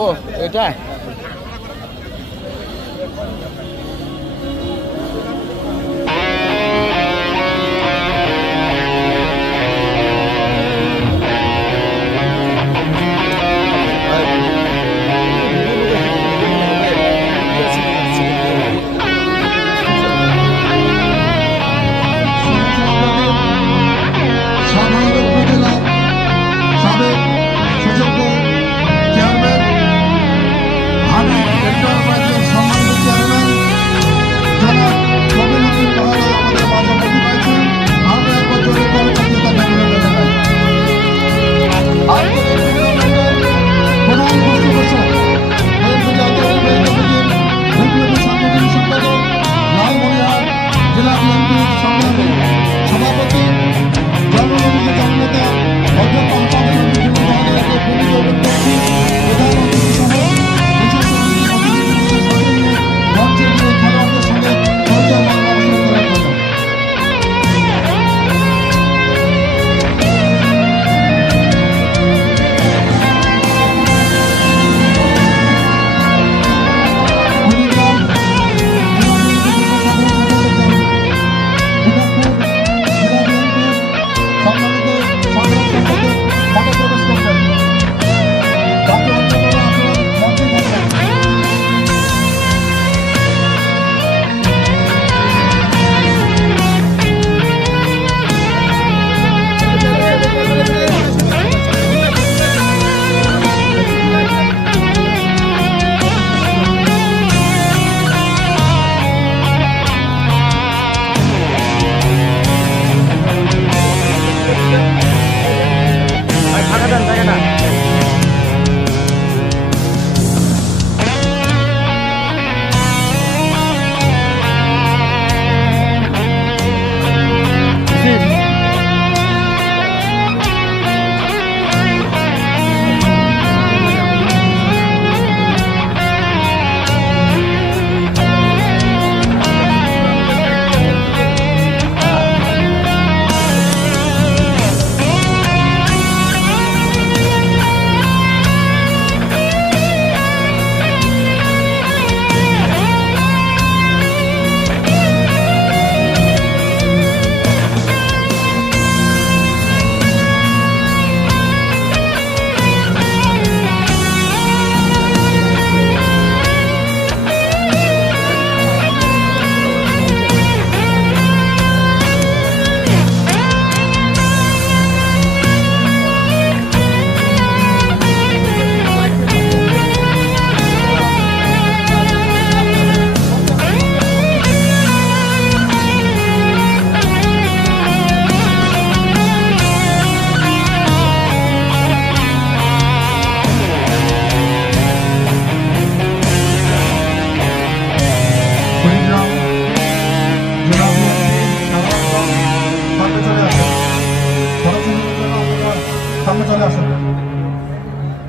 ও এটাই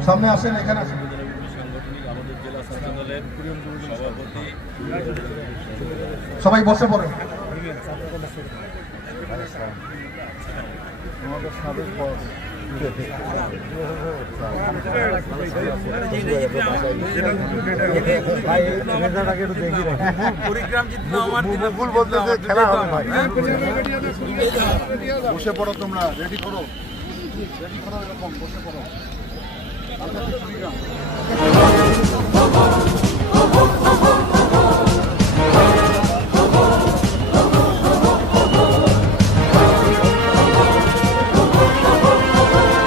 সামনে আসেন, এখানে আসেন। সবাই বসে পড়েন। বসে পড়ো, তোমরা রেডি করো, এরকম বসে পড়ো।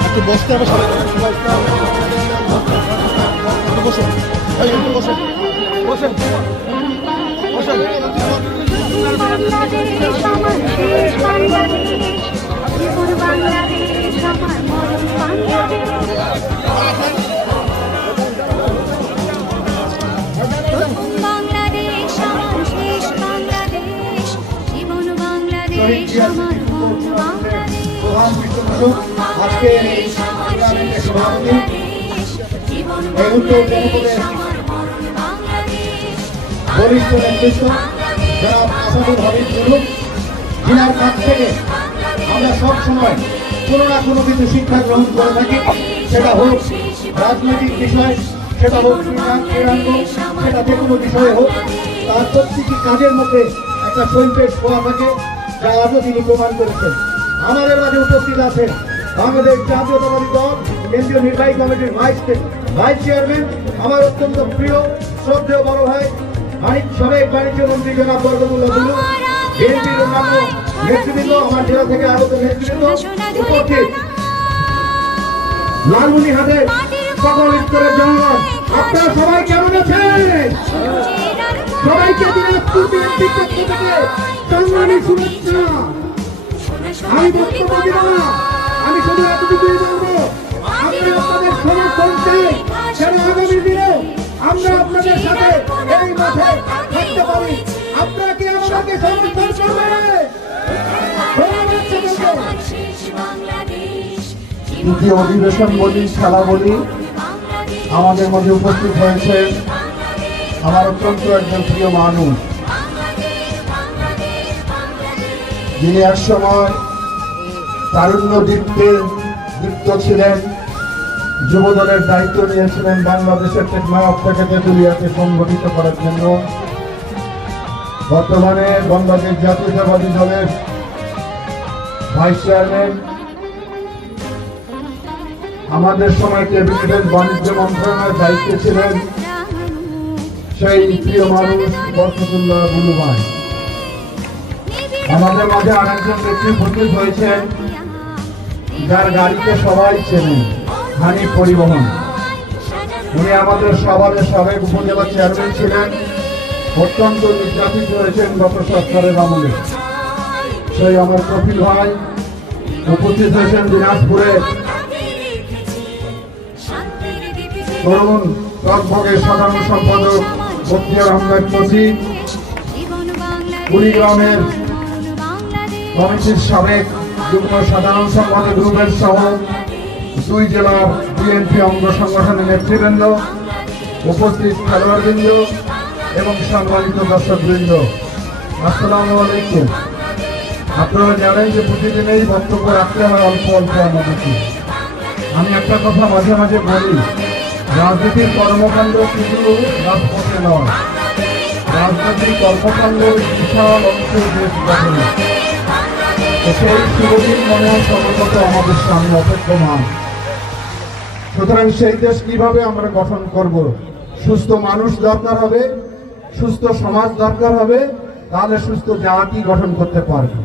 একটু বসতে হবে সবাই, বসে বসে বসে বসে। আজকে বরিষ্ঠ নেতৃত্ব যারা আসাদুল হাবিব মুলুক, যিনার কাছ থেকে আমরা সব সময় কোনো না কোনো কিছু শিক্ষা গ্রহণ করে থাকি, সেটা হোক রাজনৈতিক বিষয়, সেটা হোক ক্রীড়াঙ্গ, সেটা যে কোনো বিষয়ে হোক, তার প্রত্যেকটি কাজের মধ্যে একটা শৈল্পের ছোঁয়া থাকে, যা আজও তিনি প্রমাণ করেছেন। আমাদের মাঝে উপস্থিত আছেন বাংলাদেশ জাতীয়তাবাদী দল কেন্দ্রীয় নির্বাহী কমিটির ভাইস চেয়ারম্যান, আমার অত্যন্ত প্রিয় শ্রদ্ধেয় বড় ভাই সাবেক বাণিজ্য মন্ত্রী জনাব বরকতুল্লাহ দুলু, বিএনপির অন্যান্য নেতৃবৃন্দ, আমার জেলা থেকে আগত নেতৃবৃন্দ উপস্থিত, লালমনিরহাটের সকল স্তরের জনগণ, আপনারা সবাই কেমন আছেন? সবাইকে দিনাজপুর বিএনপির পক্ষ থেকে সংগ্রামী শুভেচ্ছা। আমি বক্তব্য দিব না, আমি শুধু এতটুকুই বলবো, আমরা আপনাদের সমর্থন চাই যেন আগামী দিনে আমরা আপনাদের সাথে এই মাঠে থাকতে পারি। আপনারা কি আমাদেরকে সমর্থন করবেন? দ্বিতীয় অধিবেশন বলি, খেলা বলি, আমাদের মধ্যে উপস্থিত হয়েছে আমার অত্যন্ত একজন প্রিয় মানুষ, যিনি এক সময় তারুণ্য দীপ্ত ছিলেন, যুবদলের দায়িত্ব নিয়েছিলেন বাংলাদেশের টেকনাফ থেকে তেঁতুলিয়াকে সংগঠিত করার জন্য। বর্তমানে বাংলাদেশ জাতীয়তাবাদী দলের ভাইস চেয়ারম্যান, আমাদের সময় ক্যাবিনেটের বাণিজ্য মন্ত্রণালয়ের দায়িত্বে ছিলেন সেই প্রিয় মানুষ বরকতুল্লাহ দুলু ভাই। আমাদের মাঝে আরেকজন ব্যক্তি উপস্থিত হয়েছেন যার গাড়িতে সবাই চেনেন, হানি পরিবহন। উনি আমাদের সবারের সাবেক উপজেলা চেয়ারম্যান ছিলেন, অত্যন্ত নির্যাতিত হয়েছেন গত সরকারের আমলে। সেই আমার কপিল ভাই উপস্থিত হয়েছেন দিনাজপুরে তরুণ টকবগের সাধারণ সম্পাদক বখতিয়ার আহমেদ মসি, কুড়িগ্রামের কমিটির সাবেক যুগ্ম সাধারণ সম্পাদক রুবেল সহ 2 জেলার বিএনপি অঙ্গ সংগঠনের নেতৃবৃন্দ, উপস্থিত খেলোয়াড়বৃন্দ এবং সম্মানিত দর্শকবৃন্দ, আসসালামু আলাইকুম। আপনারা জানেন যে প্রতিদিনেই বক্তব্য রাখতে হয় অল্প অল্প আমাদেরকে। আমি একটা কথা মাঝে মাঝে বলি, রাজনীতির কর্মকাণ্ড কিন্তু রাজপথে নয়, রাজনৈতিক কর্মকাণ্ড বিশাল অংশ দেশ গঠনে। সেই শুভদিন মনে হয় সর্বত আমাদের সামনে অপেক্ষমান। সুতরাং সেই দেশ কিভাবে আমরা গঠন করব? সুস্থ মানুষ দরকার হবে, সুস্থ সমাজ দরকার হবে, তাহলে সুস্থ জাতি গঠন করতে পারবে।